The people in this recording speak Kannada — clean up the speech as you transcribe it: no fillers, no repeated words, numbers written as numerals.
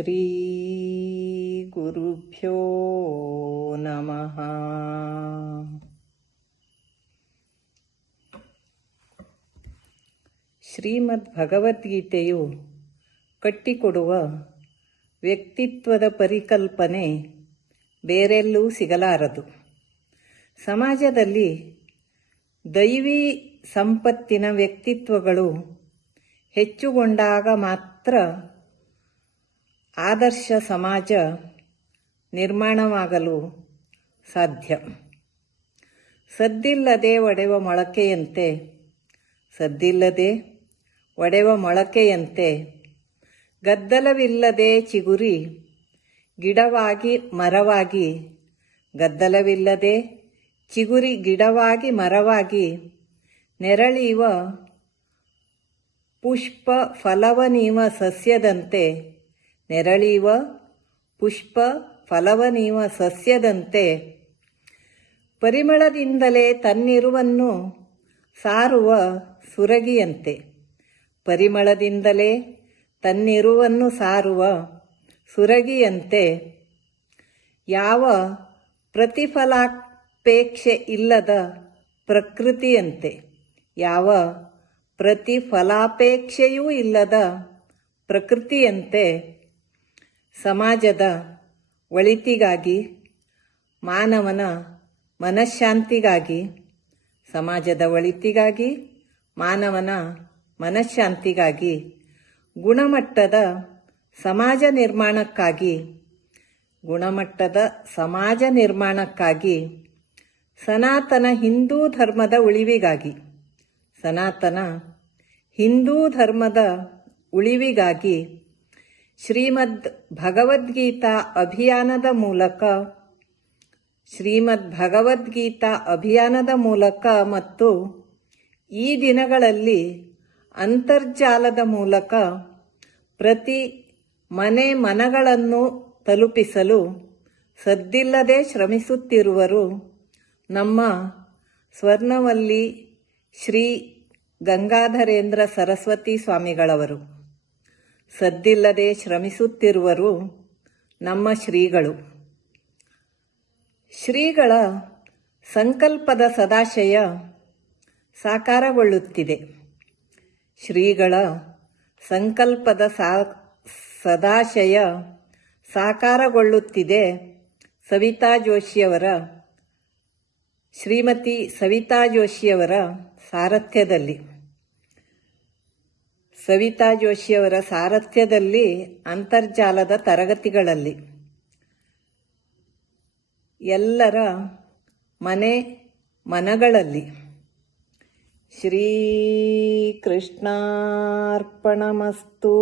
ಶ್ರೀ ಗುರುಭ್ಯೋ ನಮಃ. ಶ್ರೀಮದ್ ಭಗವದ್ಗೀತೆಯು ಕಟ್ಟಿಕೊಡುವ ವ್ಯಕ್ತಿತ್ವದ ಪರಿಕಲ್ಪನೆ ಬೇರೆಲ್ಲೂ ಸಿಗಲಾರದು. ಸಮಾಜದಲ್ಲಿ ದೈವಿ ಸಂಪತ್ತಿನ ವ್ಯಕ್ತಿತ್ವಗಳು ಹೆಚ್ಚುಗೊಂಡಾಗ ಮಾತ್ರ ಆದರ್ಶ ಸಮಾಜ ನಿರ್ಮಾಣವಾಗಲು ಸಾಧ್ಯ. ಸದ್ದಿಲ್ಲದೆ ಒಡೆವ ಮೊಳಕೆಯಂತೆ ಗದ್ದಲವಿಲ್ಲದೆ ಚಿಗುರಿ ಗಿಡವಾಗಿ ಮರವಾಗಿ ನೆರಳಿಯುವ ಪುಷ್ಪ ಫಲವನೀವ ಸಸ್ಯದಂತೆ ಪರಿಮಳದಿಂದಲೇ ತನ್ನಿರುವನ್ನು ಸಾರುವ ಸುರಗಿಯಂತೆ ಯಾವ ಪ್ರತಿಫಲಾಪೇಕ್ಷೆ ಇಲ್ಲದ ಪ್ರಕೃತಿಯಂತೆ ಸಮಾಜದ ಒಳಿತಿಗಾಗಿ ಮಾನವನ ಮನಃಶಾಂತಿಗಾಗಿ ಗುಣಮಟ್ಟದ ಸಮಾಜ ನಿರ್ಮಾಣಕ್ಕಾಗಿ ಸನಾತನ ಹಿಂದೂ ಧರ್ಮದ ಉಳಿವಿಗಾಗಿ ಶ್ರೀಮದ್ ಭಗವದ್ಗೀತಾ ಅಭಿಯಾನದ ಮೂಲಕ ಮತ್ತು ಈ ದಿನಗಳಲ್ಲಿ ಅಂತರ್ಜಾಲದ ಮೂಲಕ ಪ್ರತಿ ಮನಗಳನ್ನು ತಲುಪಿಸಲು ಸದ್ದಿಲ್ಲದೆ ಶ್ರಮಿಸುತ್ತಿರುವರು ನಮ್ಮ ಸ್ವರ್ಣವಲ್ಲಿ ಶ್ರೀ ಗಂಗಾಧರೇಂದ್ರ ಸರಸ್ವತಿ ಸ್ವಾಮಿಗಳವರು. ಸದ್ದಿಲ್ಲದೆ ಶ್ರಮಿಸುತ್ತಿರುವರು ನಮ್ಮ ಶ್ರೀಗಳ ಸಂಕಲ್ಪದ ಸದಾಶಯ ಸಾಕಾರಗೊಳ್ಳುತ್ತಿದೆ. ಶ್ರೀಮತಿ ಸವಿತಾ ಜೋಶಿಯವರ ಸಾರಥ್ಯದಲ್ಲಿ ಅಂತರ್ಜಾಲದ ತರಗತಿಗಳಲ್ಲಿ ಎಲ್ಲರ ಮನಗಳಲ್ಲಿ ಶ್ರೀ ಕೃಷ್ಣಾರ್ಪಣಮಸ್ತು.